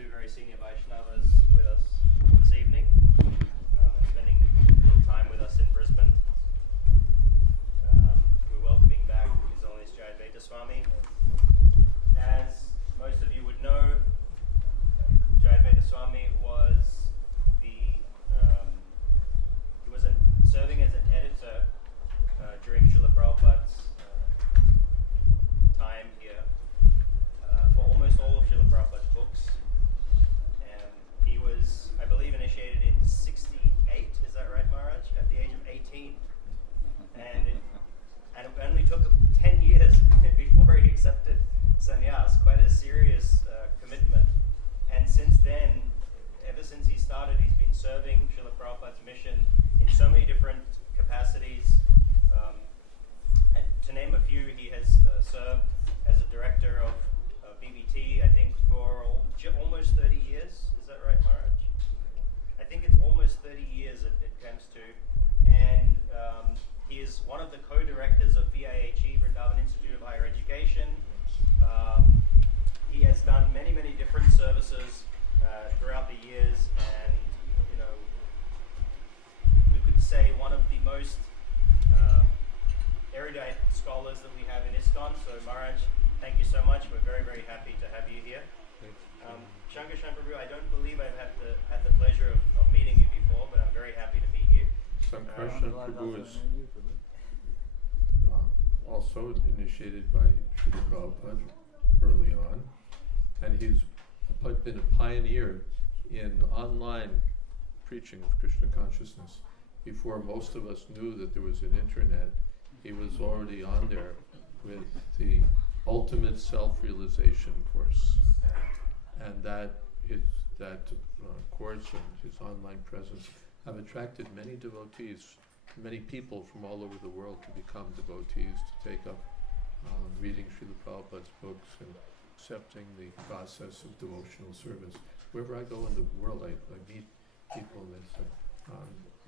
two very senior Vaishnavas with us this evening and spending a little time with us in Brisbane. We're welcoming back His Holiness Jayadvaita Swami. As most of you would know, Jayadvaita Swami was serving as an editor during Srila Prabhupada's time here for almost all of Srila Prabhupada's books. He was, I believe, initiated in 68, is that right, Maharaj? At the age of 18. And it only took 10 years before he accepted sannyas, quite a serious commitment. And since then, ever since he started, he's been serving Srila Prabhupada's mission in so many different capacities. And to name a few, he has served as a director of BBT, I think, for almost 30 years. Is that right, Maharaj? I think it's almost 30 years it comes to. And he is one of the co-directors of VIHE, Vrindavan Institute of Higher Education. He has done many, many different services throughout the years, and we could say one of the most erudite scholars that we have in ISKCON. So Maharaj, thank you so much. We're very, very happy to have you here. Shankarshan Prabhu, I don't believe I've had the pleasure of meeting you before, but I'm very happy to meet you. Shankarshan Prabhu is also initiated by Srila Prabhupada early on, and he's been a pioneer in online preaching of Krishna consciousness. Before most of us knew that there was an internet, he was already on there with the Ultimate Self-Realization course. And that course and his online presence have attracted many devotees, many people from all over the world to become devotees, to take up reading Srila Prabhupada's books and accepting the process of devotional service. Wherever I go in the world, I meet people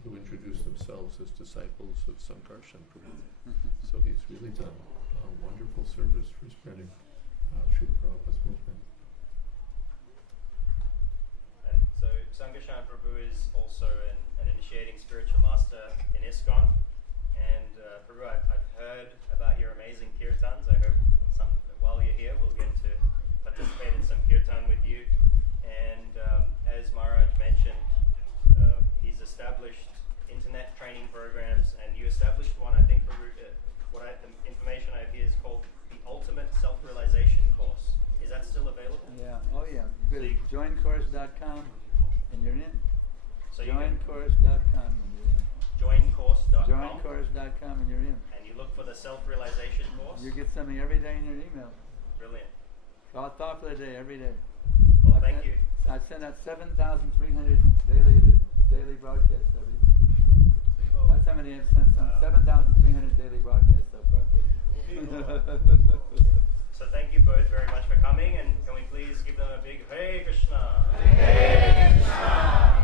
who introduce themselves as disciples of Shankarshan Prabhu. So he's really done a wonderful service for spreading Srila Prabhupada's movement. And so Shankarshan Prabhu is also an initiating spiritual master in ISKCON. And Prabhu, I've heard about your amazing kirtans. I hope while you're here we'll get to participate in some kirtan with you. And as Maharaj mentioned, he's established internet training programs, and you established one, I think, the information I have here is called the Ultimate Self-Realization course. Is that still available? Yeah, oh yeah. Go to joincourse.com and you're in. So joincourse.com and you're in. Joincourse.com? Joincourse.com and you're in. And you look for the self-realization course? You get something every day in your email. Brilliant. Thought for the day, every day. Well, thank you. I send out 7,300 daily broadcasts every. That's how many I've sent. 7,300 daily broadcasts so far. So thank you both very much for coming, and can we please give them a big Hare Krishna? Hare Krishna!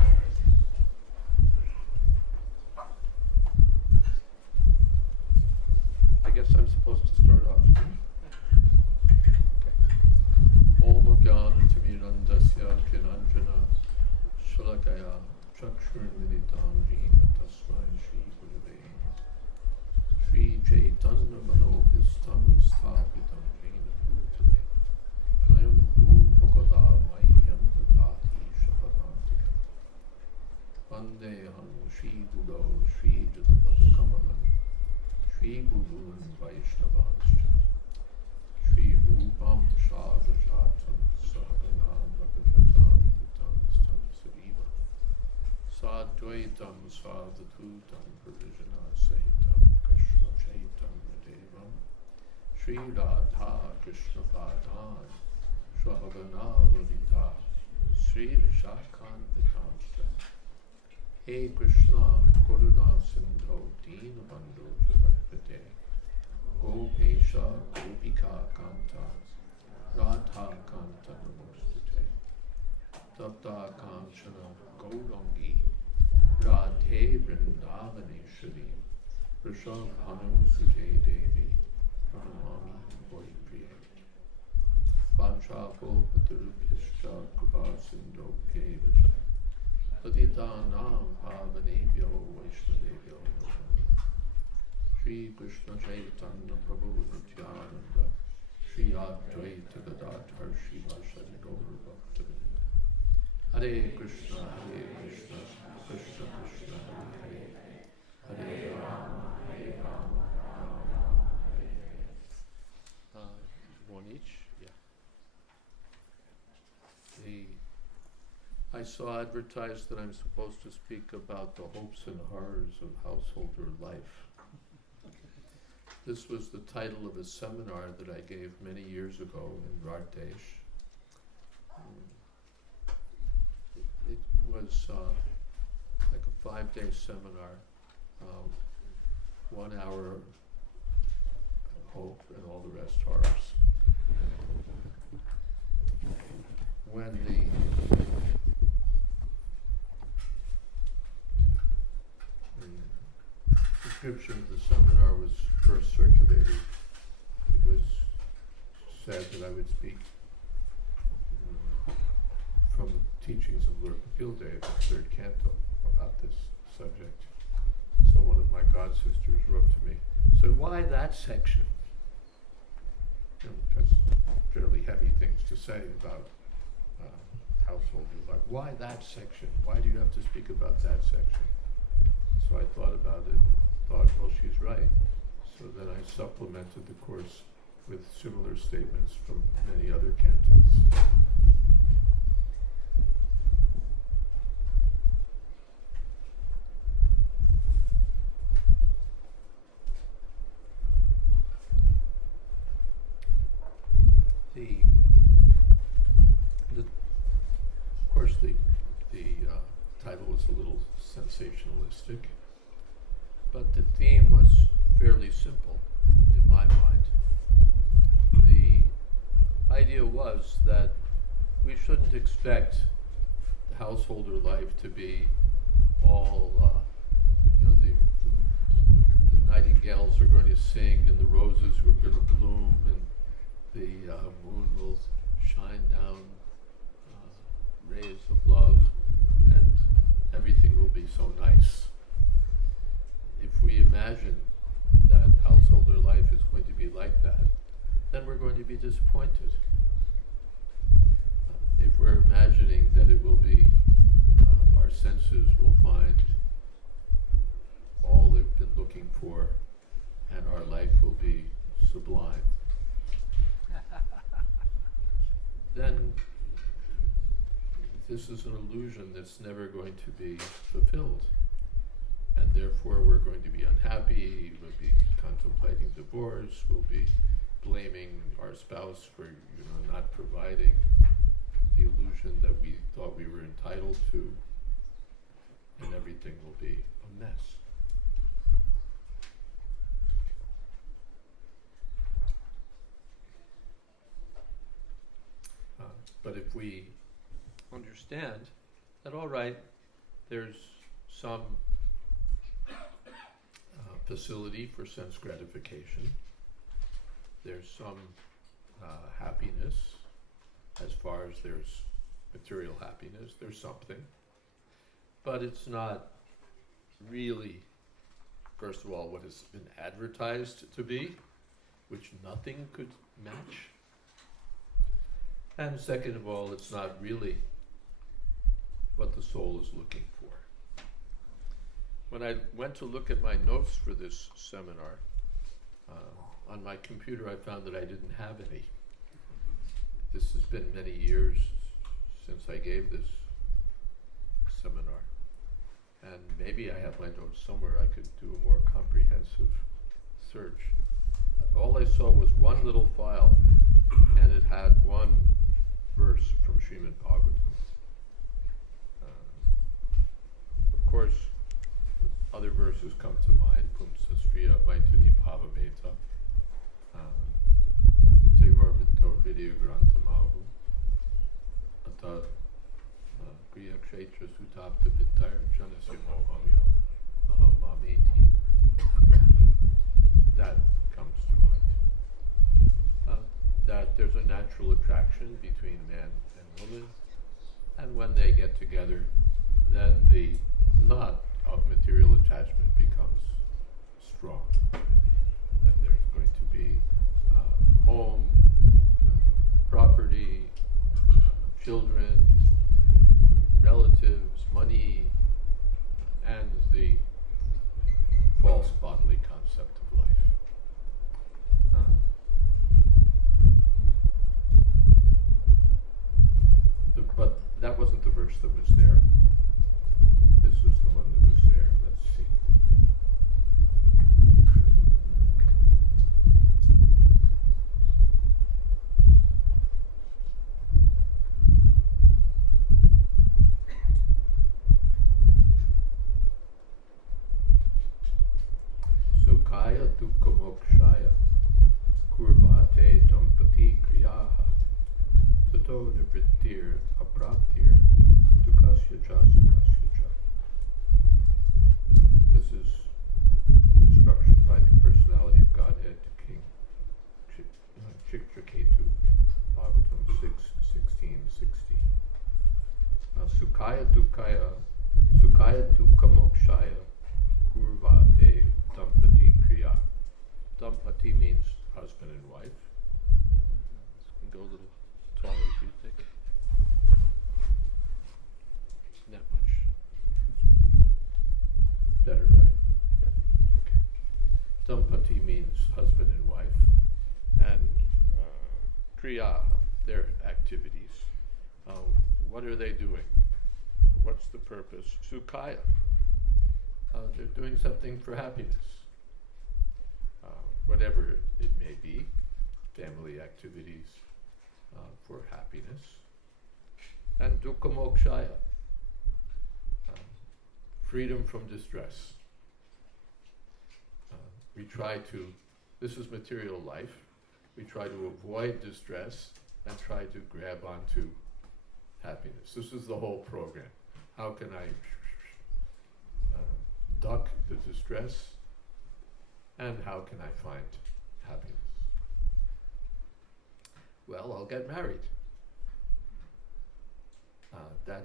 I guess I'm supposed to start off. Om Jnana-Timirandasya Kinanjana Shalakaya Chakshurmilitam Jena Tasmai Shri Gurave Shri Chaitanya Manopistam Sthapitam Jena Bhutale Swayam Bhupakada Mahyam Tatati Shapadantika Vandeham Shri Guru Shri Jatapatakamanam Shri Guru Vaishnavanscha Shri Rupam Shadajatam Saganam Bhagavatam Vitam Stam Sariva Sadvaitam Sadhatutam Pravijana Sahitam Krishna Chaitanya Devam Shri Radha Krishna Padan Swabhagana Lalita Shri Vishakhan Vitamscha Hey Krishna Karuna Sindho Deenabandhu Jagarpate Gopesha Gopika Kanta Radha Kanta Namostute Tapta Kanchana Gaurangi Radhe Vrindavaneshwari Rishabh Hanu Suje Devi Pranamami Boy Priya Chako Paturubhyascha Krupasindho Kevacha Patitanam Pavanebhyo Vaishnavebhyo Shri Krishna Chaitanya Prabhu Nityananda Shri Advaita Gadadhar Shri Vasari Gaura Bhaktivinoda Hare Krishna Krishna Krishna Hare Hare Hare Rama Rama Rama Hare. One each, yeah. I saw advertised that I'm supposed to speak about the hopes and horrors of householder life. This was the title of a seminar that I gave many years ago in Rardesh. It was like a 5-day seminar, 1 hour hope and all the rest horrors. When the description of the seminar was first circulated, it was said that I would speak from the teachings of Lord Kapildev, the third canto, about this subject. So one of my god sisters wrote to me, said, why that section? That's fairly heavy things to say about household life. Why that section? Why do you have to speak about that section? So I thought about it and thought, well, she's right. So then I supplemented the course with similar statements from many other cantos. Of course, the title was a little sensationalistic, but the theme was fairly simple in my mind. The idea was that we shouldn't expect householder life to be all, the nightingales are going to sing and the roses are going to bloom and the moon will shine down rays of love and everything will be so nice. If we imagine that householder life is going to be like that, then we're going to be disappointed. If we're imagining that it will be, our senses will find all they've been looking for and our life will be sublime, then this is an illusion that's never going to be fulfilled. And therefore we're going to be unhappy, we'll be contemplating divorce, we'll be blaming our spouse for not providing the illusion that we thought we were entitled to, and everything will be a mess. But if we understand that, all right, there's some facility for sense gratification, there's some happiness as far as there's material happiness, there's something, but it's not really, first of all, what has been advertised to be, which nothing could match. And second of all, it's not really what the soul is looking for. When I went to look at my notes for this seminar, on my computer I found that I didn't have any. This has been many years since I gave this seminar. And maybe I have my notes somewhere. I could do a more comprehensive search. All I saw was one little file, and it had one verse from Srimad Bhagavatam. Of course, other verses come to mind. Pumsa Striya Maituni Bhavameta Tevar Minto Vidya Grantamahu Ata Kriya Kshetra Sutapta Vittaya Janasya Mohamya Mahamameti. That comes to mind. that there's a natural attraction between man and woman, and when they get together, then the knot of material attachment becomes strong. Then there's going to be home, property, children, relatives, money, and the false bodily concept of life. But that wasn't the verse that was there. This was the one that was there. Let's see. Sukhaya dukkha mokshaya kurvate dampati kriyaha tato nivrittir apraptir dukkasya cha sukhasya cha. This is instruction by the personality of Godhead to King Chitraketu, Bhagavatam 6:16-16. Sukhaya dukkha mokshaya kurvate dampati kriya. Dampati means husband and wife. You can go a little taller if you think. Not much. Better, right? Okay. Dampati means husband and wife. And kriya, their activities. What are they doing? What's the purpose? Sukhaya. They're doing something for happiness. Whatever it may be. Family activities for happiness. And dukkha mokshaya. Freedom from distress. We try to, this is material life, we try to avoid distress and try to grab onto happiness. This is the whole program. How can I duck the distress, and how can I find happiness? Well, I'll get married. Then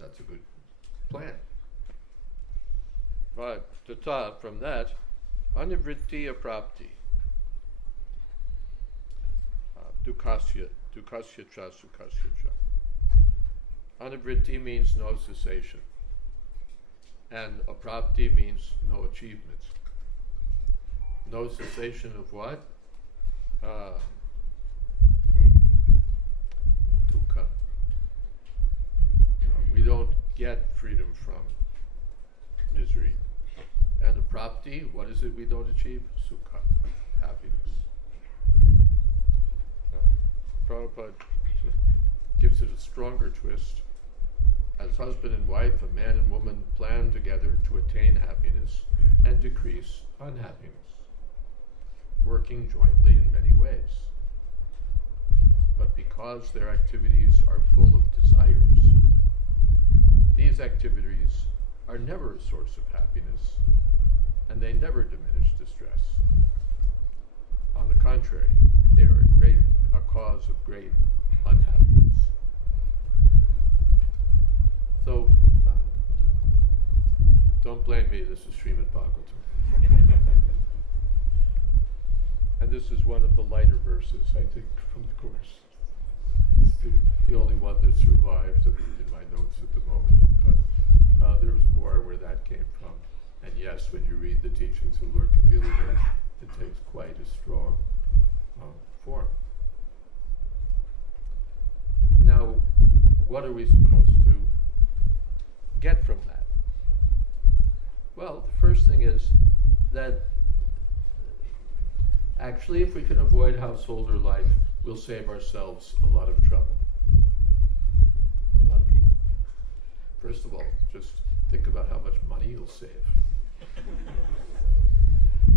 that's a good plan. But tata, from that, anivritti aprapti, dukkasya cha sukhasya cha. Anivritti means no cessation, and aprapti means no achievement. No cessation of what? Dukkha. We don't get freedom from misery. And aprapti, what is it we don't achieve? Sukha, happiness. Prabhupada gives it a stronger twist. As husband and wife, a man and woman plan together to attain happiness and decrease unhappiness, working jointly in many ways. But because their activities are full of desires, these activities are never a source of happiness, and they never diminish distress. On the contrary, they are a cause of great unhappiness. So, don't blame me, this is Srimad Bhagavatam. And this is one of the lighter verses, I think, from the course. It's the only one that survived in my notes at the moment. But there was more where that came from. And yes, when you read the teachings of Lord Kapila, it takes quite a strong form. Now, what are we supposed to get from that? Well, the first thing is that actually, if we can avoid householder life, we'll save ourselves a lot of trouble. A lot of trouble. First of all, just think about how much money you'll save.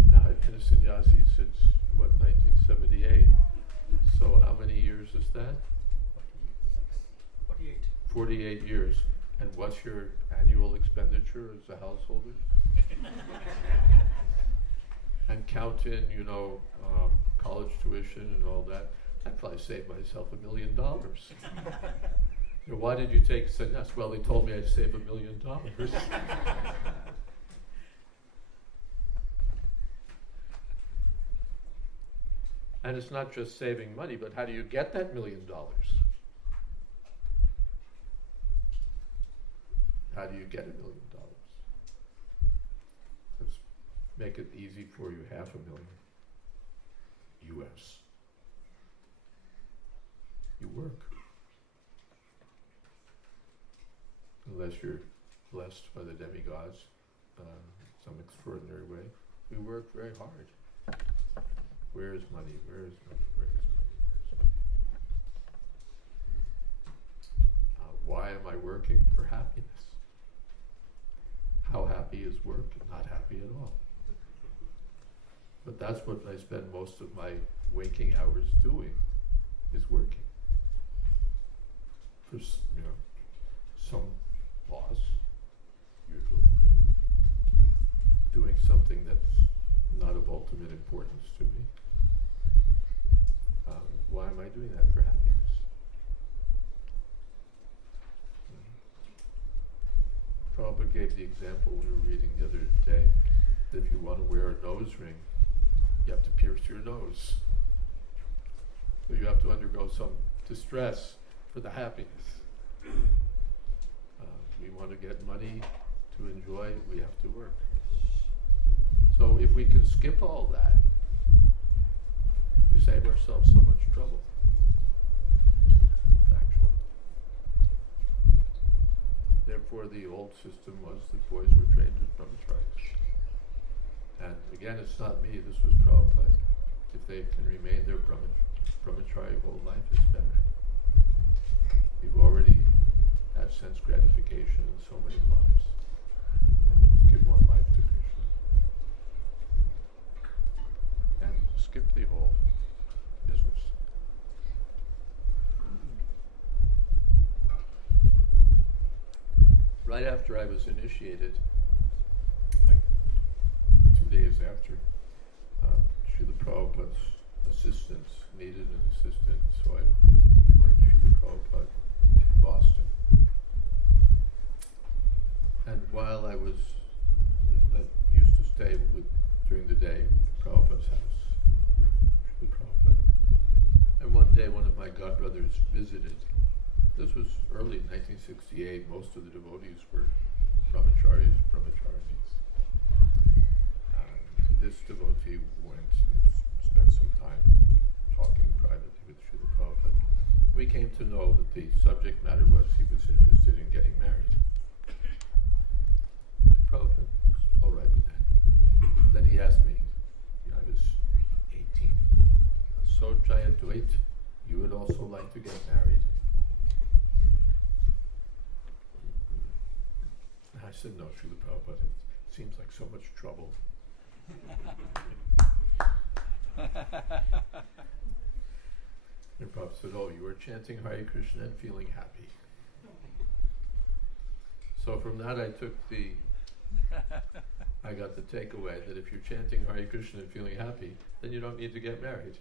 Now, I've been a sannyasi since, 1978. So how many years is that? 48. 48 years. And what's your annual expenditure as a householder? and count in, college tuition and all that, I'd probably save myself $1 million. Why did you take sannyas? Well, they told me I'd save $1 million. And it's not just saving money, but how do you get that $1 million? How do you get $1 million? Let's make it easy for you, $500,000 US. You work. Unless you're blessed by the demigods some extraordinary way. We work very hard. Where is money? Where is money? Where is money? Where is money? Why am I working? For happiness. How happy is work? Not happy at all. But that's what I spend most of my waking hours doing, is working. For some boss, usually, doing something that's not of ultimate importance to me. Why am I doing that? For happiness. Prabhupada gave the example we were reading the other day, that if you want to wear a nose ring, you have to pierce your nose. So you have to undergo some distress for the happiness. We want to get money to enjoy, we have to work. So if we can skip all that, we save ourselves so much trouble. Actually. Therefore, the old system was that boys were trained as brahmacharis. And again, it's not me, this was Prabhupada. If they can remain their brahmachari whole life, it's better. We've already had sense gratification in so many lives. And let's give one life to Krishna. And skip the whole business. Right after I was initiated, like 2 days after, Srila Prabhupada's assistants needed an assistant, so I joined Srila Prabhupada in Boston. And while I used to stay during the day at Prabhupada's house, Srila Prabhupada. And one day one of my godbrothers visited. This was early 1968. Most of the devotees were brahmacharis. This devotee went and spent some time talking privately with Srila Prabhupada. We came to know that the subject matter was he was interested in getting married. Prabhupada was all right with that. Then he asked me, I was 18, so Jayadvait, you would also like to get married? And I said, no, Srila Prabhupada, it seems like so much trouble. And Prabhupada said, oh, you were chanting Hare Krishna and feeling happy. So from that I got the takeaway that if you're chanting Hare Krishna and feeling happy, then you don't need to get married.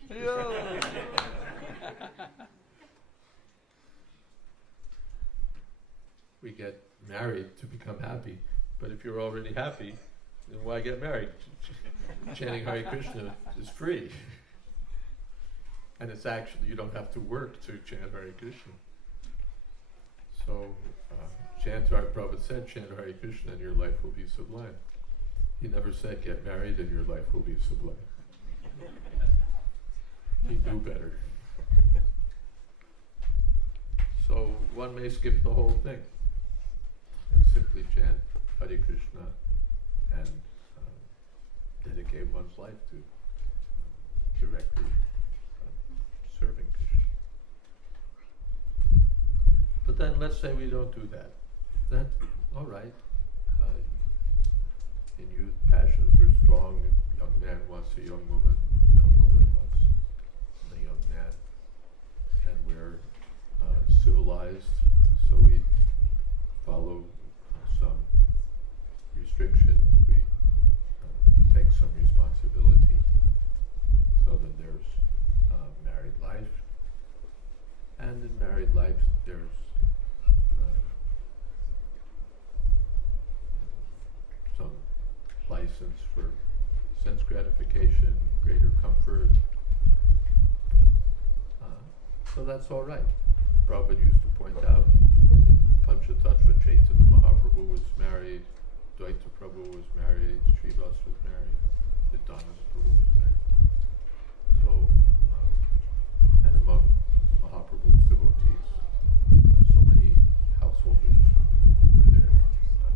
We get married to become happy, but if you're already happy, then why get married? Chanting Hare Krishna is free. And it's actually, you don't have to work to chant Hare Krishna. So, Prabhupada said, chant Hare Krishna and your life will be sublime. He never said, get married and your life will be sublime. He knew better. So, one may skip the whole thing and simply chant Hare Krishna and dedicate one's life to directly serving Krishna. But then let's say we don't do that. Then, all right, in youth, passions are strong. A young man wants a young woman wants a young man. And we're civilized, so we follow some restrictions. We take some responsibility. Brahmacharya life, there's some license for sense gratification, greater comfort. So that's all right. Prabhupada used to point out Panchatattva Chaitanya Mahaprabhu was married, Dvaita Prabhu was married, Srivas was married, Nityananda Prabhu was married. So, and among Mahaprabhu's devotees, so many householders were there,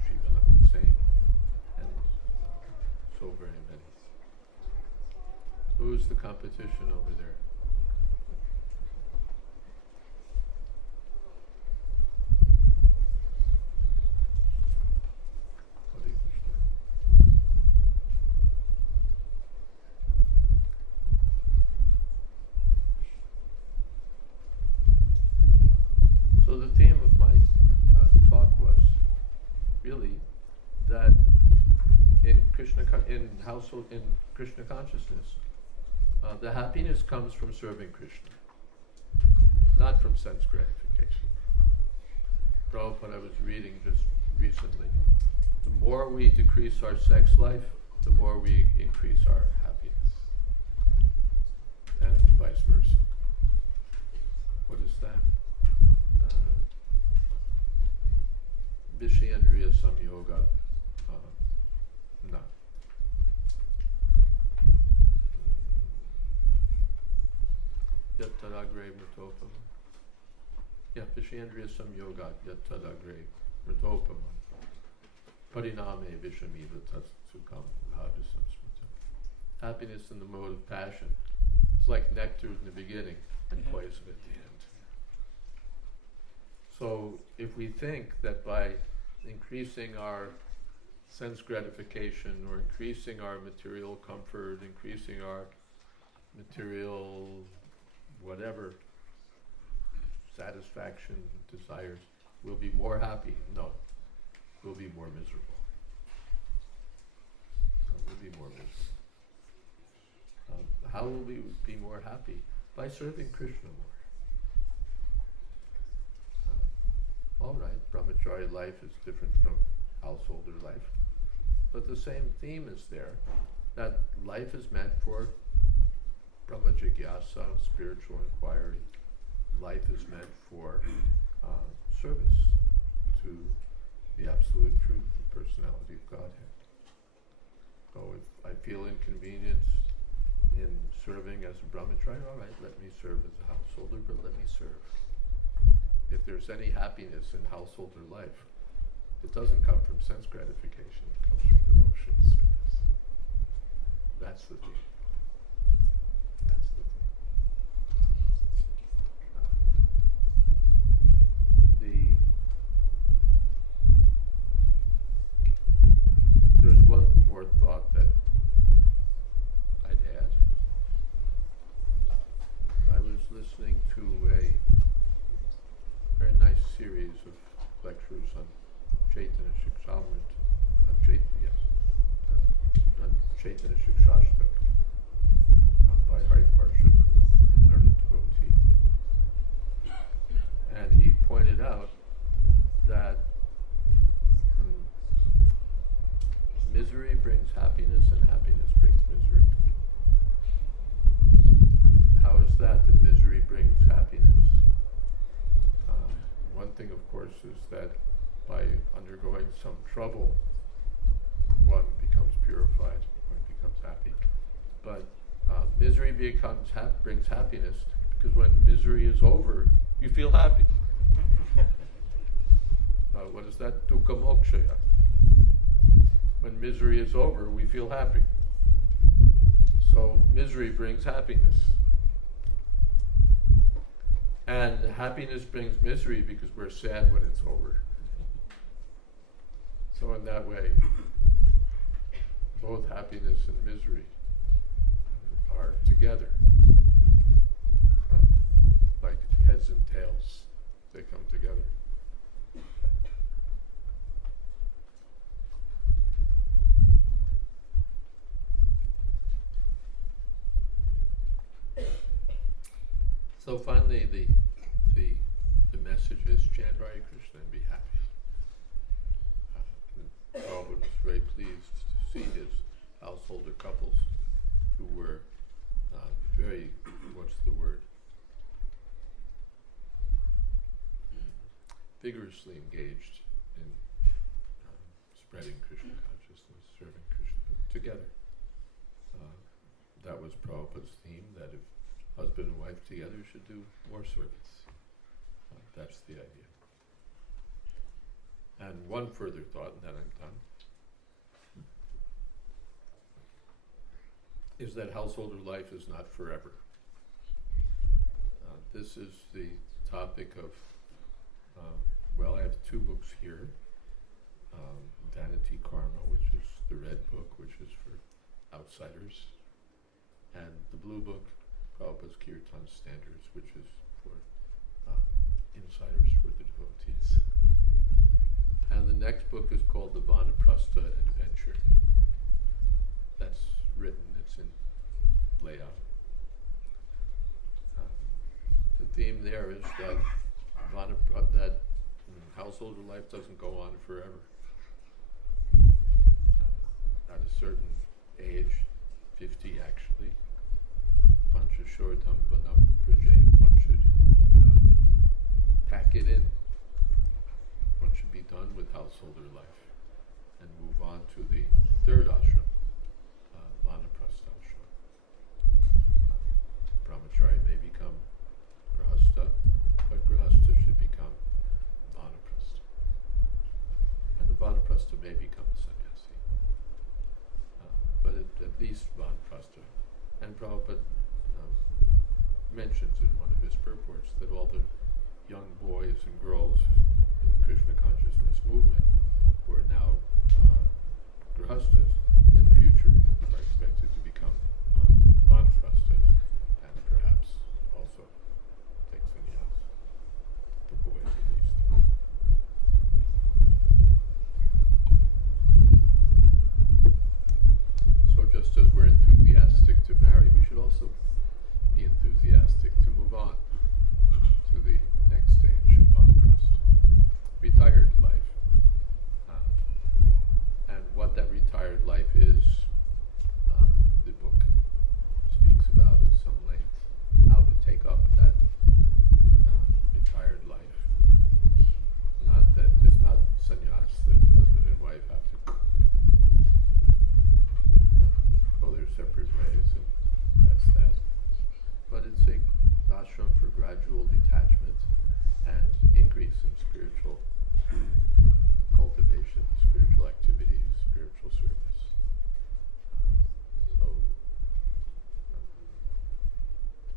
Shivananda was saying, and so very many. Who's the competition over there? Hare Krishna. So the theme of my talk was really that in Krishna consciousness, the happiness comes from serving Krishna, not from sense gratification. Prabhupada, I was reading just recently, the more we decrease our sex life, the more we increase our happiness, and vice versa. What is that? Vishyendriya Samyoga. No. Yattadagre Mritopam. Yeah, Vishyendriya Samyoga Yattadagre Mritopam. Pariname Vishamiva Tatsukam Bhajasam Smritam. Happiness in the mode of passion. It's like nectar in the beginning and poison at the end. So if we think that by increasing our sense gratification or increasing our material comfort, increasing our material whatever satisfaction, desires, we'll be more happy. No, we'll be more miserable. We'll be more miserable. How will we be more happy? By serving Krishna more. All right, brahmacharya life is different from householder life, but the same theme is there, that life is meant for brahma jigyasa, spiritual inquiry. Life is meant for service to the absolute truth, the personality of Godhead. So if I feel inconvenience in serving as a brahmacharya, all right, let me serve as a householder, but let me serve. If there's any happiness in householder life, it doesn't come from sense gratification, it comes from devotional service. That's the thing. That's the thing. There's one more thought that I'd add. I was listening to a very nice series of lectures on Chaitanya Shikshamrita, Chaitanya Shikshashtak, by Hari Parshad, who was a very learned devotee. And he pointed out that misery brings happiness and happiness brings misery. How is that misery brings happiness? One thing, of course, is that by undergoing some trouble, one becomes purified, one becomes happy. But misery brings happiness because when misery is over, you feel happy. What is that? Dukkha mokshaya. When misery is over, we feel happy. So misery brings happiness. And happiness brings misery because we're sad when it's over. So in that way, both happiness and misery are together. Like heads and tails, they come together. So finally, the the message is chant Hare Krishna and be happy. Prabhupada was very pleased to see his householder couples who were very, vigorously engaged in spreading Krishna consciousness, serving Krishna together. That was Prabhupada's theme, that if husband and wife together should do more service. That's the idea. And one further thought, and then I'm done, is that householder life is not forever. This is the topic of, I have two books here. Vanity Karma, which is the red book, which is for outsiders, and the blue book, Prabhupada's Kirtan Standards, which is for insiders, for the devotees. And the next book is called the Vanaprastha Adventure. That's written, it's in layout. The theme there is that householder life doesn't go on forever. At a certain age, 50 actually, Pancha Shortam Vanam Praje, one should pack it in. One should be done with householder life and move on to the third ashram, Vanaprastha ashram. Brahmachari may become Grahastha, but Grahastha should become Vanaprastha. And the Vanaprastha may become a sannyasi. But at least Vanaprastha. And Prabhupada mentions in one of his purports that all the young boys and girls in the Krishna consciousness movement who are now Grahasthas in the future are expected to become Vanaprasthas and perhaps also take sannyas, the boys at least. So just as we're enthusiastic to marry, we should also be enthusiastic to move on to the next stage of Vanaprastha, retired life. And what that retired life is, the book speaks about at some length, how to take up that retired life. Not that it's not sannyas that husband and wife have to go their separate ways, and that's that. But it's a ashram for gradual detachment and increase in spiritual cultivation, spiritual activities, spiritual service.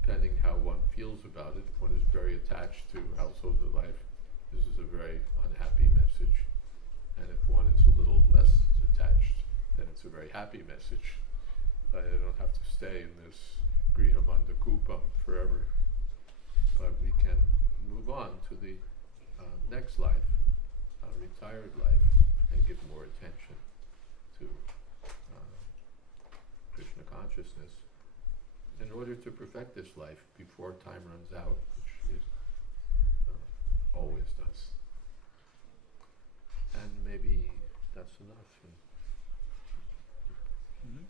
Depending how one feels about it, if one is very attached to householder life, this is a very unhappy message. And if one is a little less attached, then it's a very happy message. I don't have to stay in this Grihamanda Kupam forever, but we can move on to the next life, retired life, and give more attention to Krishna consciousness in order to perfect this life before time runs out, which it always does. And maybe that's enough. Mm-hmm.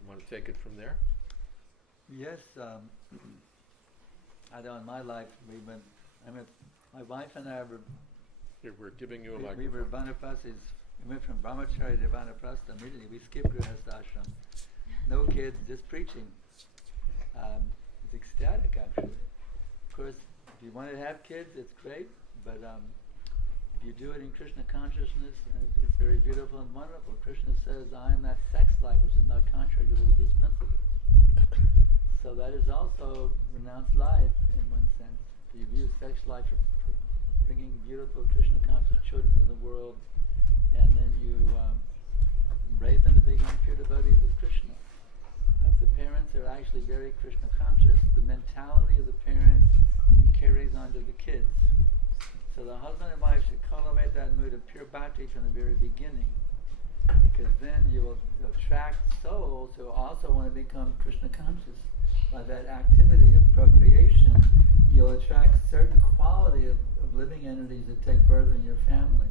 You want to take it from there? Yes, I know in my life my wife and I were Here, we're giving you a we microphone. were Vanaprasthas. We went from Brahmachari to Vanaprastha immediately. We skipped Grihastha ashram. No kids, just preaching. It's ecstatic actually. Of course, if you want to have kids, it's great, but if you do it in Krishna consciousness, it's very beautiful and wonderful. Krishna says, I am that sex life which is not contrary to religious principles. So that is also renounced life in one sense. You view sex life for bringing beautiful Krishna conscious children into the world, and then you raise them to become pure devotees of Krishna. If the parents are actually very Krishna conscious, the mentality of the parents carries on to the kids. So the husband and wife should cultivate that mood of pure bhakti from the very beginning, because then you will attract souls who also want to become Krishna conscious. By that activity of procreation, you'll attract certain qualities living entities that take birth in your family.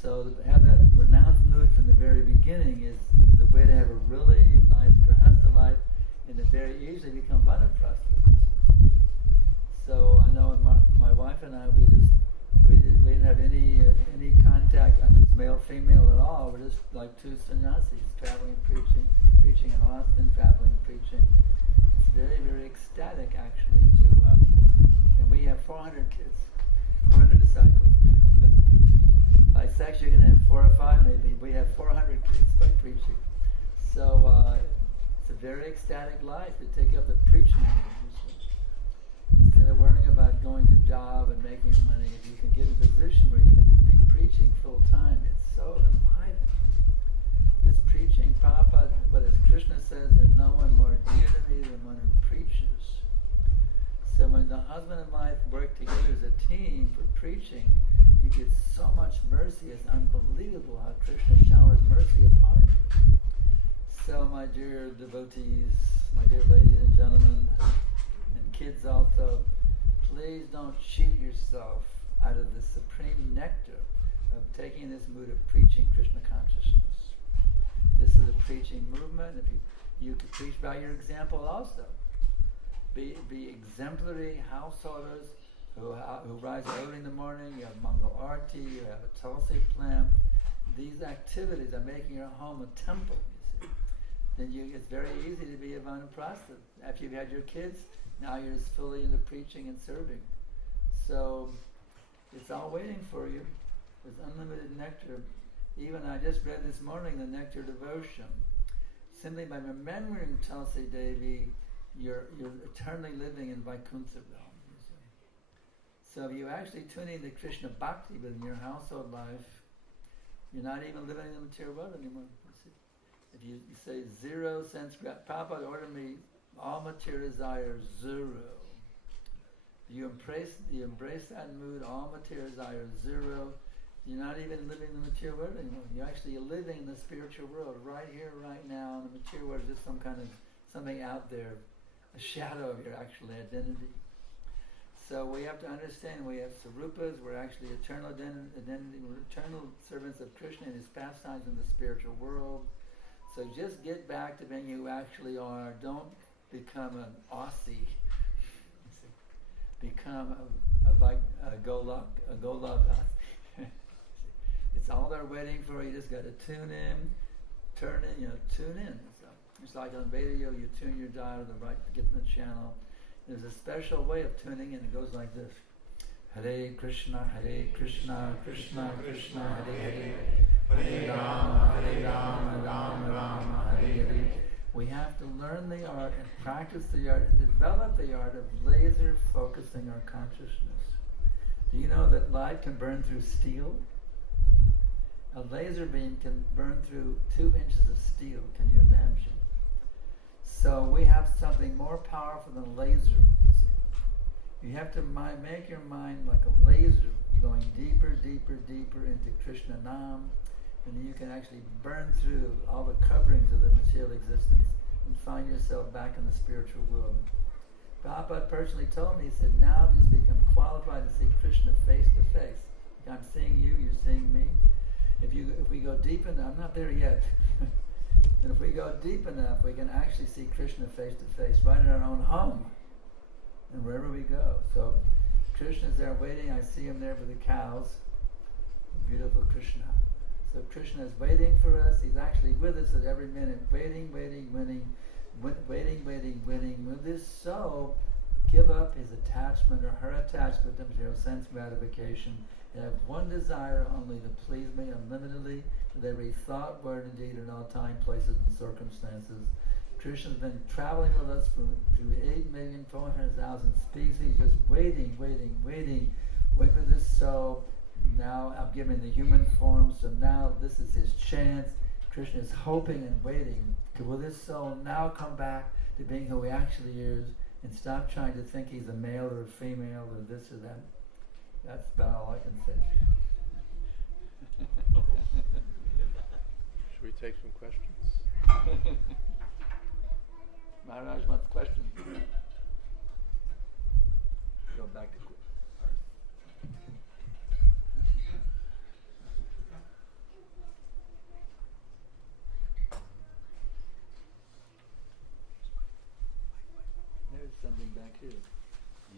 So to have that renounced mood from the very beginning is the way to have a really nice grahastha life, and to very easily become vanaprastha. So I know my wife and I, we didn't have any contact on this male female at all. We're just like two sannyasis traveling, preaching in Austin, traveling, preaching. It's very, very ecstatic actually and we have 400 kids, 400 disciples. By sex you're going to have 4 or 5 maybe. We have 400 kids by preaching. So it's a very ecstatic life to take up the preaching mood. Instead of worrying about going to job and making money, if you can get in a position where you can just be preaching full time, it's so enlivening. This preaching, Prabhupada, but as Krishna says, there's no one more dear to me than one who preaches. So when the husband and wife work together as a team for preaching, you get so much mercy. It's unbelievable how Krishna showers mercy upon you. So my dear devotees, my dear ladies and gentlemen, and kids also, please don't cheat yourself out of the supreme nectar of taking this mood of preaching Krishna consciousness. This is a preaching movement. If you could preach by your example also. Be exemplary householders who rise early in the morning. You have Mangal Arti, you have a Tulsi plant. These activities are making your home a temple, you see. Then it's very easy to be a vanaprastha. After you've had your kids, now you're just fully into preaching and serving. So it's all waiting for you. There's unlimited nectar. Even I just read this morning the Nectar Devotion. Simply by remembering Tulsi Devi, you're eternally living in Vaikuntha realm. You see. So if you actually tune into Krishna Bhakti within your household life, you're not even living in the material world anymore. You see. If you say 0 sense gratitude, Prabhupada ordered me all material desire 0. You embrace that mood, all material desire 0. You're not even living in the material world anymore. You're actually living in the spiritual world right here, right now. And the material world is just some kind of something out there, a shadow of your actual identity. So we have to understand we have sarupas, we're actually eternal identity, we're eternal servants of Krishna and his pastimes in the spiritual world. So just get back to being who you actually are. Don't become an Aussie. Become a Golok Aussie. It's all they're waiting for. You just got to tune in. So it's like on radio, you tune your dial to the right to get in the channel. There's a special way of tuning in. It goes like this: Hare Krishna, Krishna Krishna, Hare Hare, Hare Rama, Rama Rama, Hare Hare. We have to learn the art and practice the art and develop the art of laser focusing our consciousness. Do you know that light can burn through steel? A laser beam can burn through 2 inches of steel. Can you imagine? So we have something more powerful than a laser. You have to make your mind like a laser, going deeper, deeper, deeper into Krishna Nam, and then you can actually burn through all the coverings of the material existence and find yourself back in the spiritual world. Prabhupada personally told me, he said, now you just become qualified to see Krishna face to face. Like I'm seeing you, you're seeing me. If we go deep enough, I'm not there yet, and if we go deep enough, we can actually see Krishna face to face, right in our own home, and wherever we go. So Krishna's there waiting. I see him there with the cows. Beautiful Krishna. So Krishna is waiting for us. He's actually with us at every minute, waiting. With this soul, give up his attachment or her attachment to material sense gratification and have one desire only, to please me unlimitedly with every thought, word, and deed in all time, places, and circumstances. Krishna's been traveling with us through 8,400,000 species, just waiting with this soul. Now I'm giving the human form, so now this is his chance. Krishna is hoping and waiting. Will this soul now come back to being who he actually is and stop trying to think he's a male or a female or this or that? That's about all I can say. Should we take some questions? Maharaj wants questions. Go back to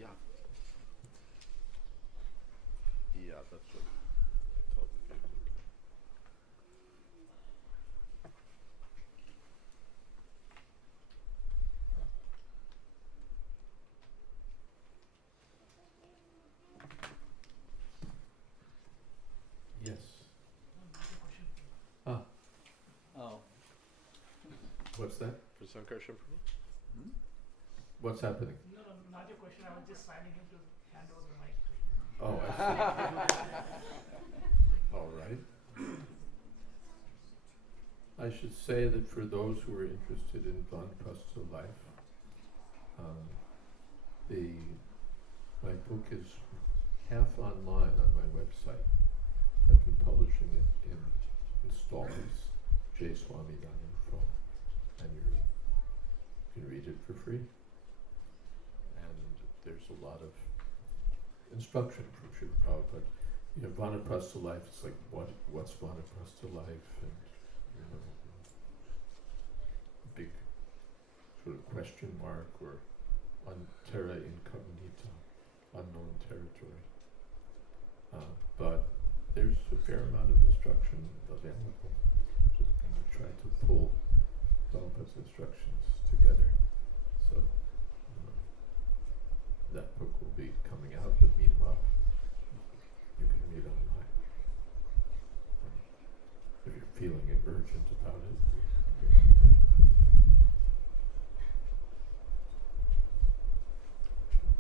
Yeah. Yeah, that's what I told the kids. Yes. Ah, Oh. what's that? For Sankarshan Prabhu? Hmm? What's happening? No, not your question. I was just signing him to hand over the mic to Oh, I see. All right. I should say that for those who are interested in Vanaprastha life, my book is half online on my website. I've been publishing it in installments, jswami.info, and you can read it for free. And there's a lot of instruction from Srila Prabhupada. You know, Vanaprastha life is like, what's Vanaprastha life? And, you know, a big sort of question mark, or terra incognita, unknown territory. But there's a fair amount of instruction available. Just going to try to pull Prabhupada's instructions together. So that book will be coming out, but meanwhile, you can read online. If you're feeling urgent about it.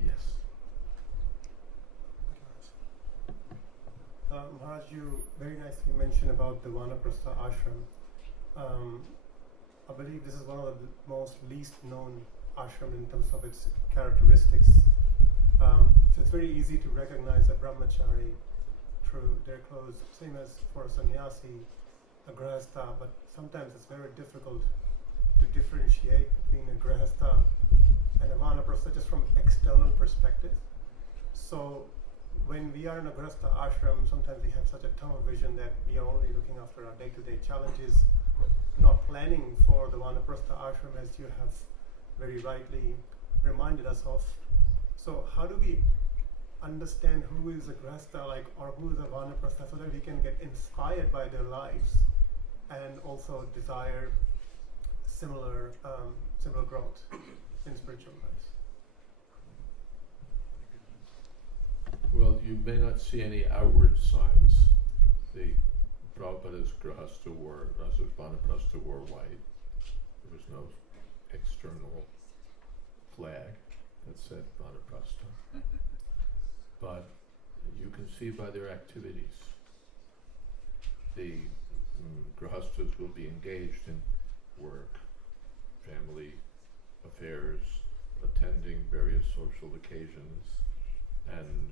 Yes. Maharaj, you very nicely mentioned about the Vanaprastha ashram. I believe this is one of the most least known ashram in terms of its characteristics. So it's very easy to recognize a brahmachari through their clothes, same as for a sannyasi, a grahastha, but sometimes it's very difficult to differentiate between a grahastha and a vanaprastha just from external perspective. So when we are in a grahastha ashram, sometimes we have such a tunnel vision that we are only looking after our day-to-day challenges, not planning for the vanaprastha ashram, as you have very rightly reminded us of. So how do we understand who is a grahastha, like, or who is a vanaprastha, so that we can get inspired by their lives and also desire similar growth in spiritual lives? Well, you may not see any outward signs. The Prabhupada's Grahastha wore, Vanaprastha wore white. There was no external flag that said Vanaprastha. But you can see by their activities. The Grahasthas will be engaged in work, family affairs, attending various social occasions, and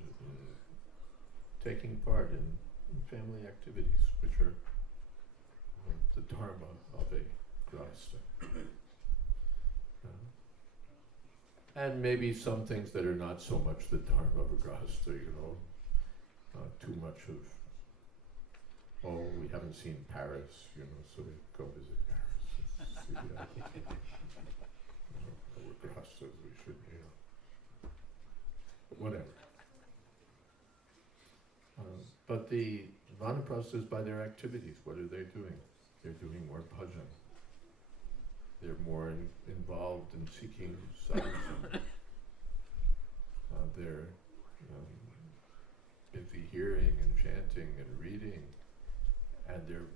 taking part in family activities, which are the dharma of a grahastha. And maybe some things that are not so much the dharma of a grahastha, you know, too much of, oh, we haven't seen Paris, you know, so we go visit Paris. See that. We're grahasthas, we should, you know. But whatever. But the vanaprasthas, by their activities, what are they doing? They're doing more bhajan. They're more involved in seeking sadhana. They're busy hearing and chanting and reading, and they're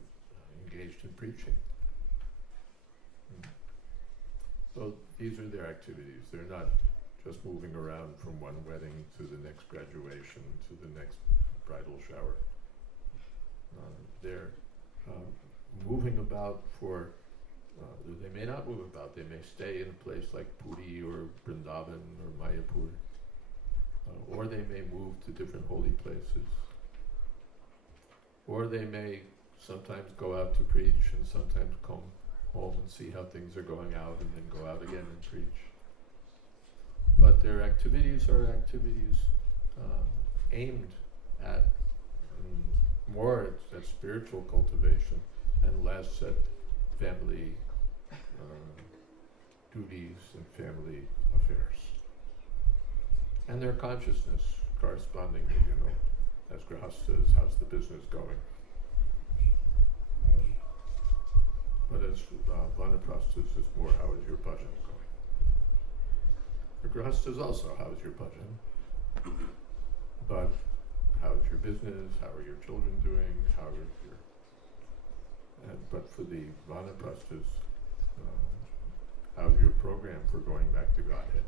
engaged in preaching. So these are their activities. They're not just moving around from one wedding to the next graduation to the next bridal shower. They're moving about for, they may not move about, they may stay in a place like Puri or Vrindavan or Mayapur, or they may move to different holy places, or they may sometimes go out to preach and sometimes come home and see how things are going out and then go out again and preach. But their activities are activities aimed at more at spiritual cultivation and less at family duties and family affairs. and their consciousness correspondingly, as grihastas, how's the business going? But as vanaprasthas, it's more, how is your bhajan going? For grihastas also, how is your bhajan? But how is your business? How are your children doing? How is your... but for the vanaprasthas, how's your program for going back to Godhead?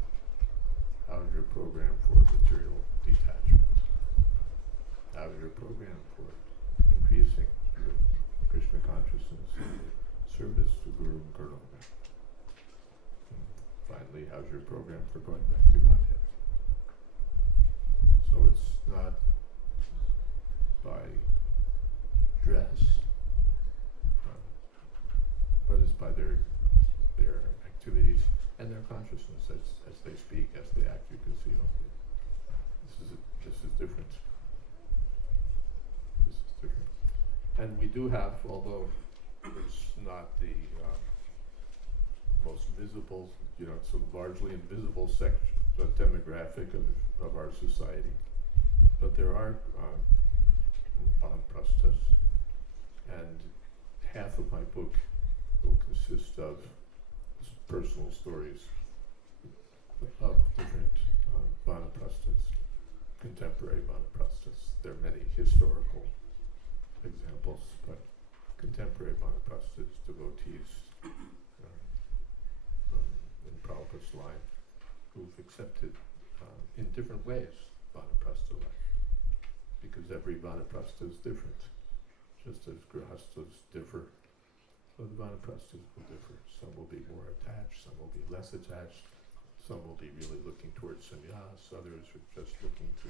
How's your program for material detachment? How's your program for increasing your Krishna consciousness and the service to Guru and Karuna? Finally, how's your program for going back to Godhead? So it's not by dress, but it's by their activities and their consciousness as they speak, as they act. You can see, this is different. This is different. And we do have, although it's not the most visible, it's a largely invisible demographic of our society, but there are vanaprasthas, and half of my book will consist of personal stories of different vanaprasthas, contemporary vanaprasthas. There are many historical examples, but contemporary vanaprasthas, devotees in Prabhupada's line, who've accepted in different ways vanaprastha life, because every vanaprastha is different, just as grihastas differ. So the vanaprasthas will differ. Some will be more attached, some will be less attached, some will be really looking towards sannyas, others are just looking to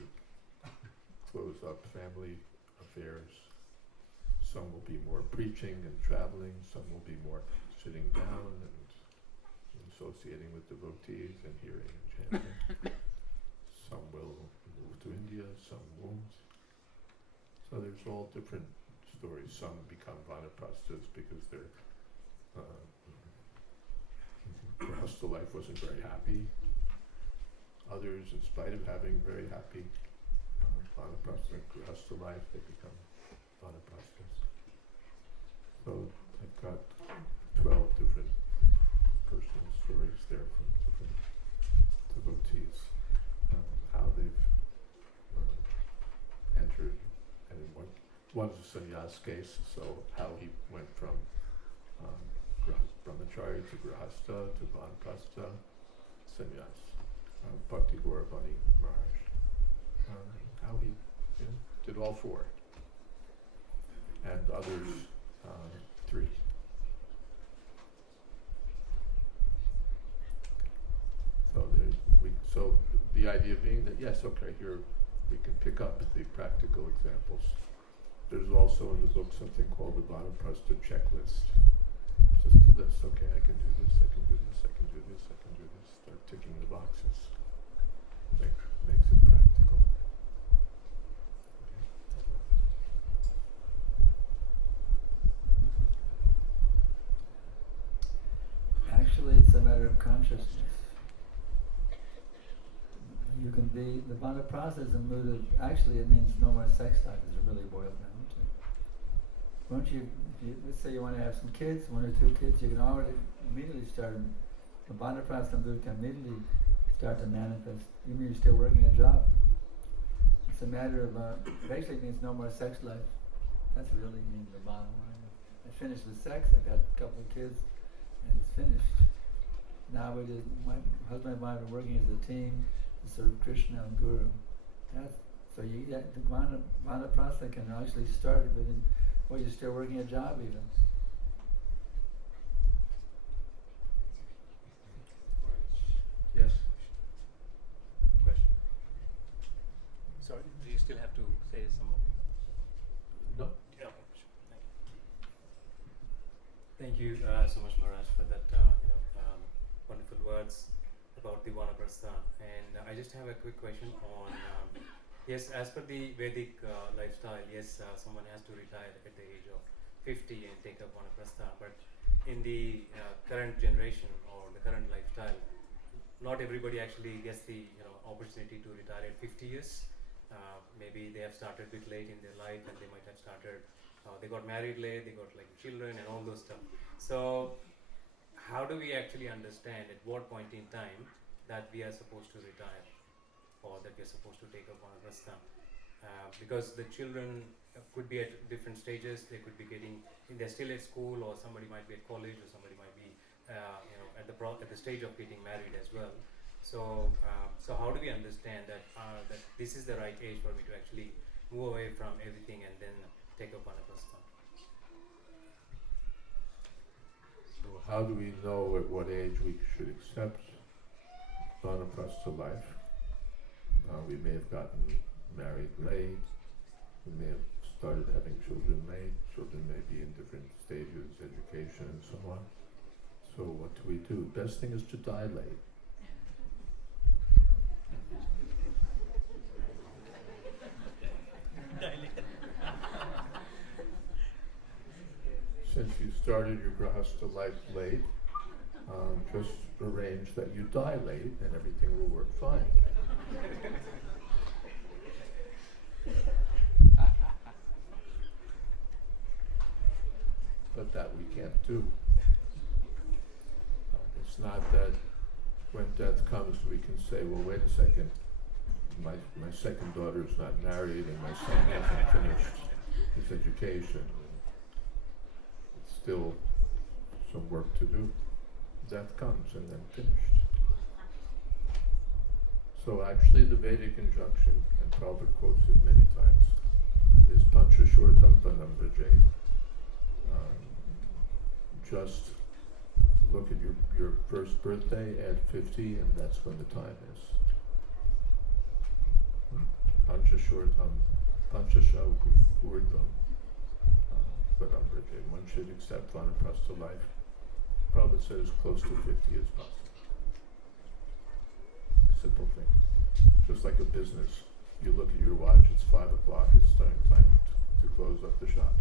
close up family affairs. Some will be more preaching and traveling, some will be more sitting down and associating with devotees and hearing and chanting. Some will move to India, some won't. So there's all different stories. Some become vanaprasthas because their grihastha life wasn't very happy. Others, in spite of having very happy vanaprastha grihastha life, they become vanaprasthas. So I've got 12 different personal stories there from different devotees, how they've entered, and in one's a sannyas case, so how he went from brahmachari to grihastha to vanaprastha, sannyas. Bhakti Gauravani Maharaj, how he did all four, and others 3. So the idea being that yes, okay, here we can pick up the practical examples. There's also in the book something called the vanaprastha checklist. Just a list. Okay, I can do this. I can do this. I can do this. I can do this. Start ticking the boxes. Makes it practical. Actually, it's a matter of consciousness. You can be, the vanaprastha is a mood of, actually it means no more sex life, is it really boiled down to. Once let's say you want to have some kids, 1 or 2 kids, you can already immediately start, the vanaprastha mood can immediately start to manifest, even if you're still working a job. It's a matter of, basically it means no more sex life. That's really means the bottom line. I finished with sex, I've got a couple of kids, and it's finished. Now my husband and wife are working as a team to serve Krishna and Guru. So the vanaprastha can actually start within, well, you're still working a job even. Yes. Question. Sorry, do you still have to say some more? No. Yeah, okay, sure. Thank you so much, Maharaj, for that wonderful words about the vanaprastha. And I just have a quick question on yes, as per the Vedic lifestyle, yes, someone has to retire at the age of 50 and take up vanaprastha. But in the current generation or the current lifestyle, not everybody actually gets the opportunity to retire at 50 years. Maybe they have started a bit late in their life, and they might have started. They got married late. They got like children and all those stuff. So, how do we actually understand at what point in time that we are supposed to retire, or that we are supposed to take up vanaprastha? Because the children could be at different stages. They could be they're still at school, or somebody might be at college, or somebody might be at the stage of getting married as well. So how do we understand that this is the right age for me to actually move away from everything and then take up vanaprastha? So how do we know at what age we should accept vanaprastha life? We may have gotten married late. We may have started having children late. Children may be in different stages, education and so on. So what do we do? Best thing is to die late. Since you started your grahastha life late, just arrange that you die late and everything will work fine. But that we can't do. It's not that when death comes we can say, well, wait a second, my second daughter's not married and my son hasn't finished his education. It's still some work to do. Death comes and then finished. So actually the Vedic injunction, and Prabhupada quotes it many times, is Pancha Shortam Panam Brajay. Just look at your first birthday, add 50, and that's when the time is. Pancha Shortam, Pancha Urdhvam Panam Brajay. One should accept vanaprastha life. Prabhupada said as close to 50 as possible. Simple thing. Just like a business. You look at your watch, it's 5 o'clock, it's time to close up the shop.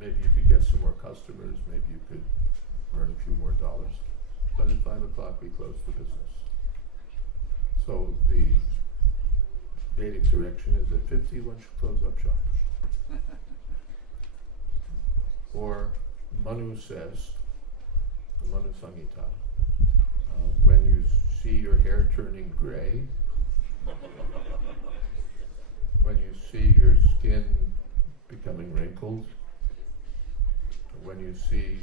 Maybe you could get some more customers, maybe you could earn a few more dollars. But at 5 o'clock we close the business. So the Vedic direction is at 50 one should close up shop. Or Manu says, the Manu Samhita, when you see your hair turning gray, when you see your skin becoming wrinkled, when you see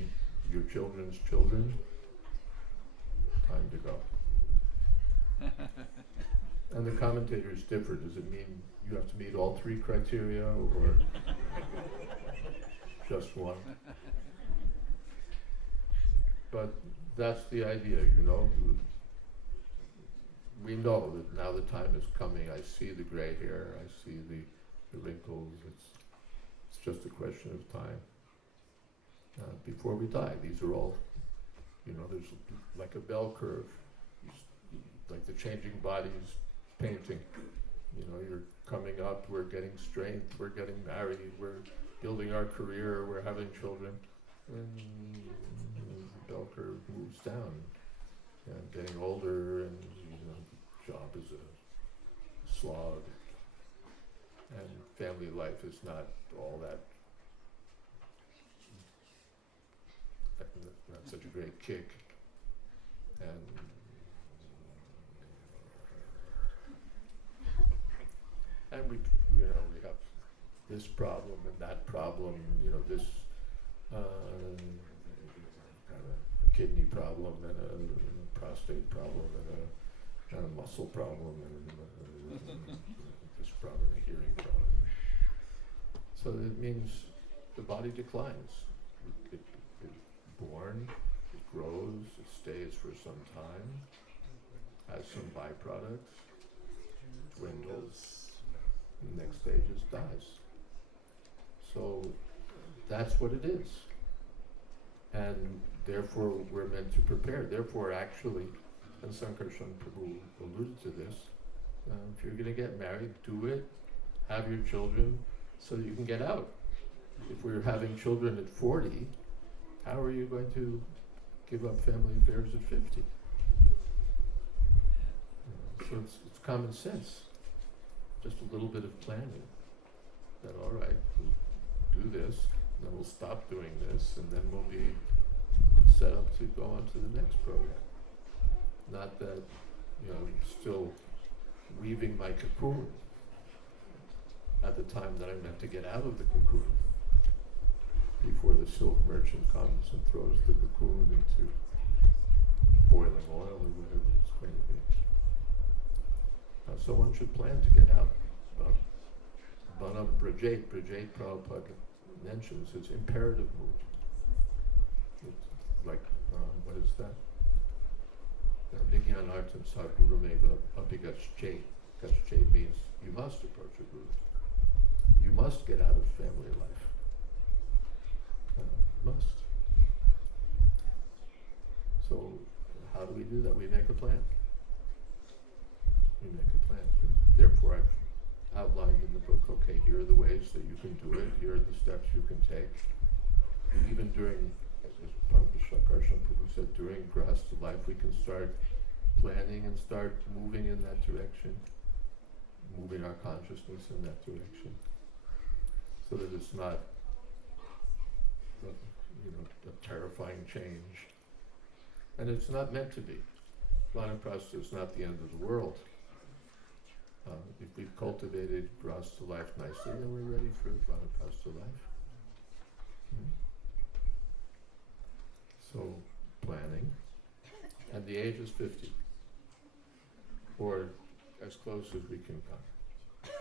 your children's children, time to go. And the commentators differ. Does it mean you have to meet all 3 criteria or just one? But that's the idea, We know that now the time is coming. I see the gray hair, I see the wrinkles. It's just a question of time. Before we die, these are all, there's like a bell curve, like the changing bodies painting. You're coming up, we're getting strength, we're getting married, we're building our career, we're having children, and the bell curve moves down. And getting older, and job is a slog, and family life is not all that. Not such a great kick, and we have this problem and that problem, this kidney problem and a prostate problem and a muscle problem and this problem, a hearing problem. So it means the body declines. It's born, it grows, it stays for some time, has some byproducts, dwindles, and the next stage is dies. So that's what it is. And therefore we're meant to prepare. Therefore actually, and Sankarshan Prabhu alluded to this, if you're going to get married, do it, have your children so that you can get out. If we're having children at 40, how are you going to give up family affairs at 50. So it's common sense. Just a little bit of planning. That all right, we'll do this, then we'll stop doing this, and then we'll be set up to go on to the next program. Not that, I'm still weaving my cocoon at the time that I'm meant to get out of the cocoon, before the silk merchant comes and throws the cocoon into boiling oil or whatever it's going to be. So one should plan to get out. Bana Brajait Prabhupada mentions it's imperative mood. It's like, what is that? Vigyan Artam Sadguru Meva Abhigashche. Gashche means you must approach a guru. You must get out of family life. Must. So how do we do that? We make a plan. We make a plan. And therefore I've outlined in the book, okay, here are the ways that you can do it, here are the steps you can take. Even during, as Shankar Prabhu said, during Grahastha life, we can start planning and start moving in that direction, moving our consciousness in that direction, so that it's not a terrifying change. And it's not meant to be. Vanaprastha is not the end of the world. If we've cultivated Grahastha life nicely, then we're ready for Vanaprastha life. So, planning. And the age is 50. Or as close as we can come.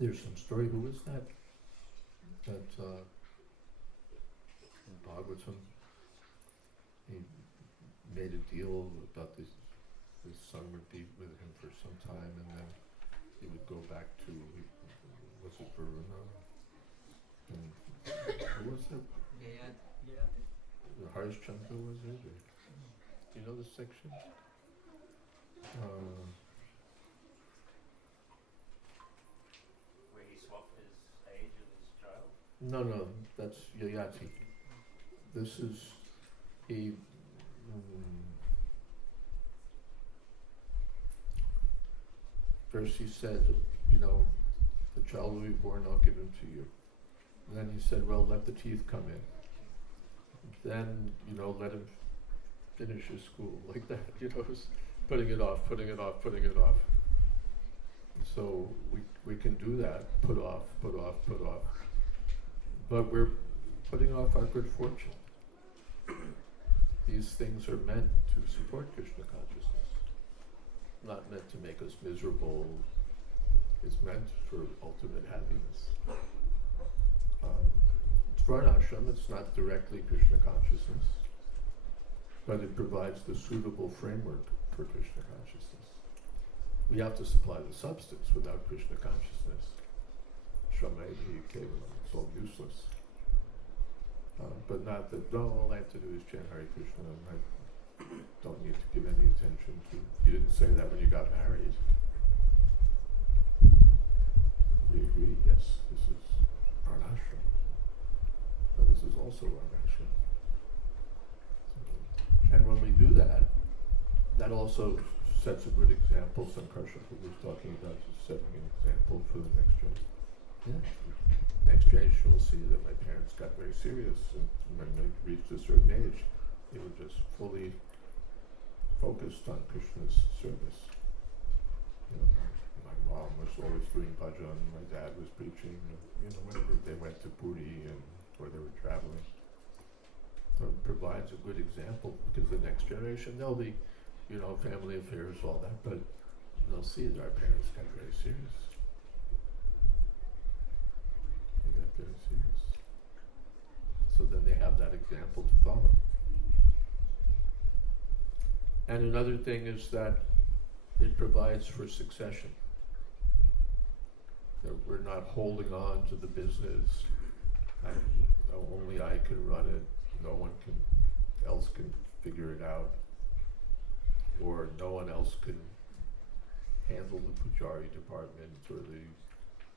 There's some story, who was that? That in Bhagavatam, he made a deal about his son would be with him for some time, and then he would go back to, was it Varuna? And who was it? Harishchandra, was it? Or, do you know this section? Where he swapped his age of his child? No, that's Yayati. This is, he, first he said, the child will be born, I'll give him to you. And then he said, well, let the teeth come in. Then, let him finish his school, like that, just putting it off. So we can do that, put off. But we're putting off our good fortune. These things are meant to support Krishna consciousness, not meant to make us miserable. It's meant for ultimate happiness. It's varnashram, it's not directly Krishna consciousness, but it provides the suitable framework for Krishna consciousness. We have to supply the substance. Without Krishna consciousness, shramayhi kevalam, it's all useless. But not that, all I have to do is chant Hare Krishna, and I don't need to give any attention to. You didn't say that when you got married. We agree, yes, this is varnashram. But this is also varnashram. And when we do that, that also sets a good example. Sankarsha was talking about setting an example for the next generation. Yeah. Next generation will see that my parents got very serious, and when they reached a certain age, they were just fully focused on Krishna's service. My mom was always doing bhajan, my dad was preaching, whenever they went to Puri or they were traveling. So it provides a good example, because the next generation, they'll be, family affairs, all that, but they'll see that our parents got very serious. They got very serious. So then they have that example to follow. And another thing is that it provides for succession. That we're not holding on to the business. Only I can run it. No one else can figure it out. Or no one else can handle the pujari department or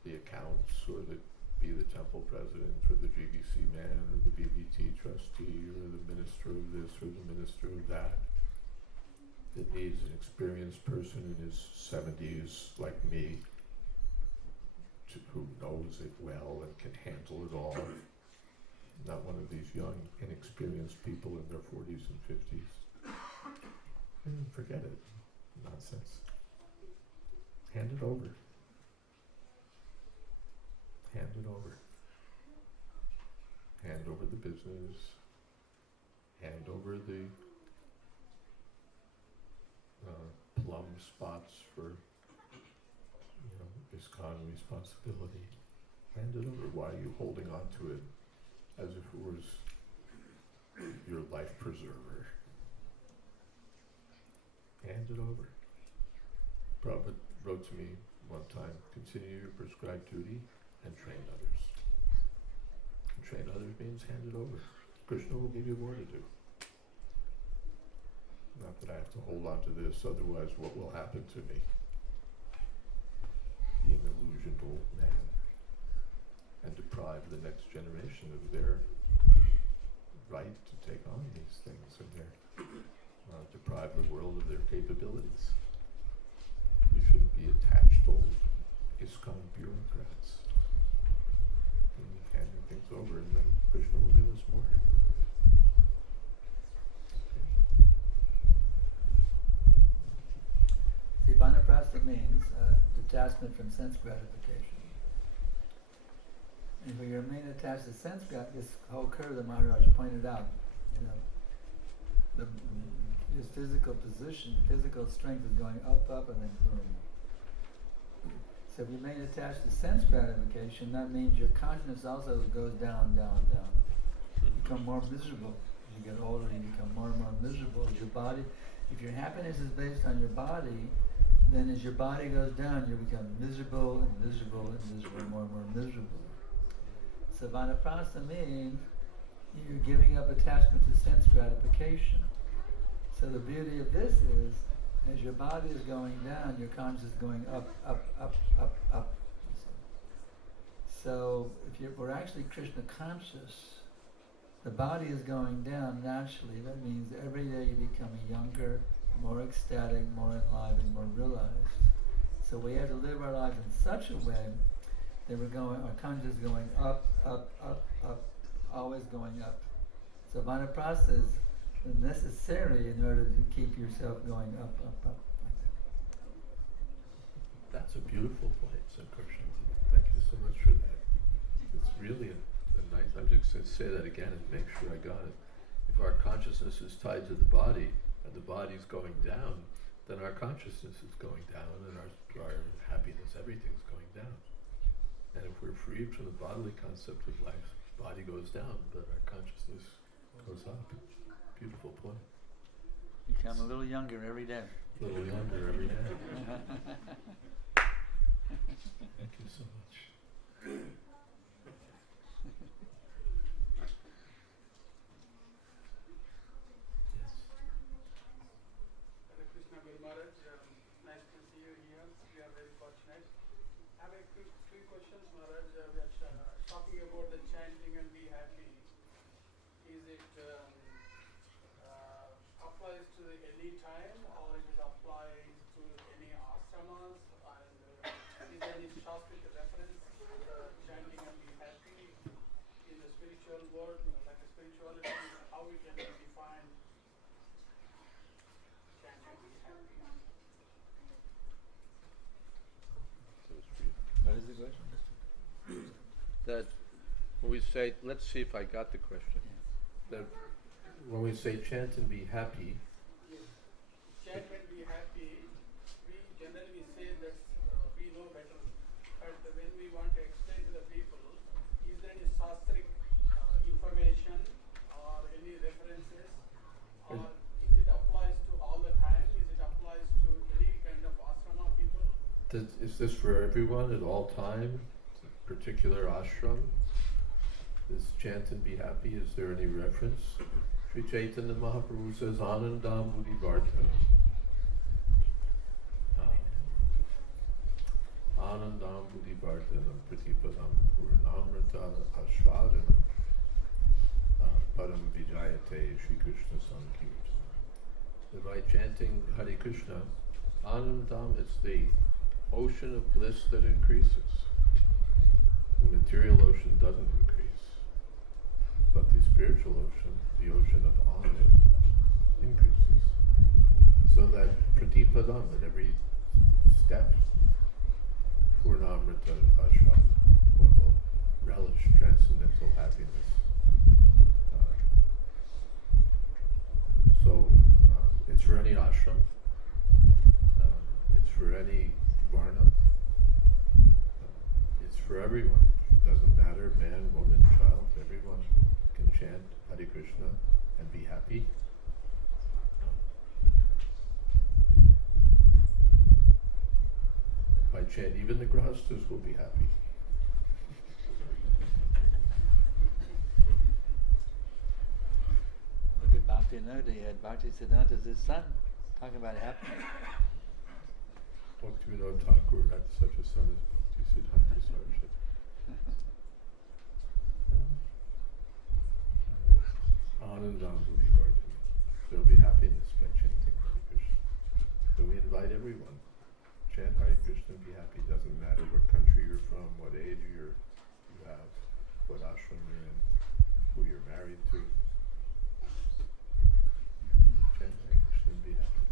the accounts or the be the temple president or the GBC man or the BBT trustee or the minister of this or the minister of that. It needs an experienced person in his 70s like me who knows it well and can handle it all. Not one of these young, inexperienced people in their 40s and 50s. Forget it. Nonsense. Hand it over. Hand it over. Hand over the business. Hand over the plum spots for, ISKCON responsibility. Hand it over. Why are you holding on to it as if it was your life preserver? Hand it over. Prabhupada wrote to me one time, continue your prescribed duty and train others. And train others means hand it over. Krishna will give you more to do. Not that I have to hold on to this, otherwise what will happen to me? Being an illusioned old man and deprive the next generation of their right to take on these things and deprive the world of their capabilities. You shouldn't be attached old ISKCON bureaucrats. Handing things over and then Krishna will give us more. See, vanaprastha means detachment from sense gratification. And when you remain attached to sense gratification, this whole curve that Maharaj pointed out, his physical position, physical strength is going up, and then boom. So if you remain attached to sense gratification, that means your consciousness also goes down, down, down. You become more miserable. As you get older, you become more and more miserable. As your body, if your happiness is based on your body, then as your body goes down, you become miserable and miserable and miserable, more and more miserable. So vanaprastha means you're giving up attachment to sense gratification. So the beauty of this is, as your body is going down, your consciousness is going up, up, up, up, up. So if we're actually Krishna conscious, the body is going down naturally. That means every day you're becoming younger, more ecstatic, more enlivened, more realized. So we have to live our lives in such a way that our consciousness is going up, up, up, up, always going up. So vanaprastha is necessary in order to keep yourself going up, up, up, like that. That's a beautiful point, said Krishna. Thank you so much for that. It's really a nice, I'm just going to say that again and make sure I got it. If our consciousness is tied to the body, and the body's going down, then our consciousness is going down, and our happiness, everything's going down. And if we're freed from the bodily concept of life, body goes down, but our consciousness goes up. Beautiful point. Become a little younger every day. A little younger every day. Thank you so much. Yes. Hare Krishna Guru Maharaj, nice to see you here. We are very fortunate. I have a quick three questions, Maharaj. We are talking about the chanting and be happy. Is it applies to any time, or it is applied to any ashramas? And is there any shastric reference to the chanting and be happy in the spiritual world, like the spirituality, how we can define chanting and be happy? What is the question? That when we say, let's see if I got the question. That when we say chant and be happy, Chant and be happy, we generally say that we know better. But when we want to explain to the people, is there any shastric information or any references, or is it applies to all the time? Is it applies to any kind of ashrama people? is this for everyone at all time? Particular ashram? This chant and be happy, is there any reference? Sri Chaitanya Mahaprabhu says, Anandam Buddhivarta. Anandam Buddhi Vardhanam Pratipadam Puranamrita Ashvadanam Padam Vijayate Shri Krishna Sankirtanam. That by chanting Hare Krishna, Anandam is the ocean of bliss that increases. The material ocean doesn't increase, but the spiritual ocean, the ocean of Anand, increases. So that Pratipadam, at every step, Purnamrita Ashvat, one will relish transcendental happiness. It's for any ashram, it's for any varna, it's for everyone. It doesn't matter, man, woman, child, everyone can chant Hare Krishna and be happy. By chant, even the grahastas will be happy. Look at Bhakti Noda, he had Bhakti Siddhanta as his son, talking about happiness. Bhaktivinoda Thakur had such a son as Bhakti Siddhanta Saraswati. Anandam will be burdened. There will be happiness by chanting Hare Krishna. So we invite everyone. Chant Hare Krishna and be happy. Doesn't matter what country you're from, what age you have, what ashram you're in, who you're married to. Chant Hare Krishna and be happy.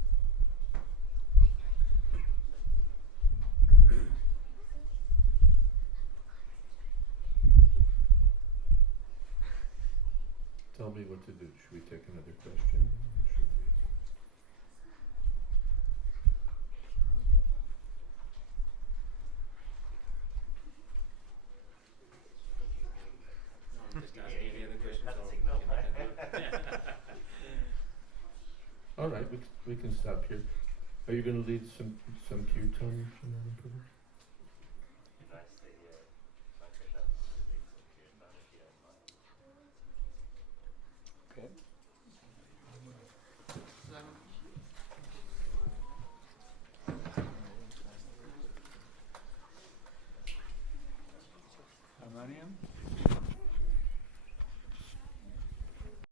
Tell me what to do. Should we take another question? Should we? No, I'm just asking any other questions. That's or signal. All right, we can stop here. Are you going to lead some kirtan? Nicely, yeah. My Krishna, lead some kirtan if you don't mind. Okay.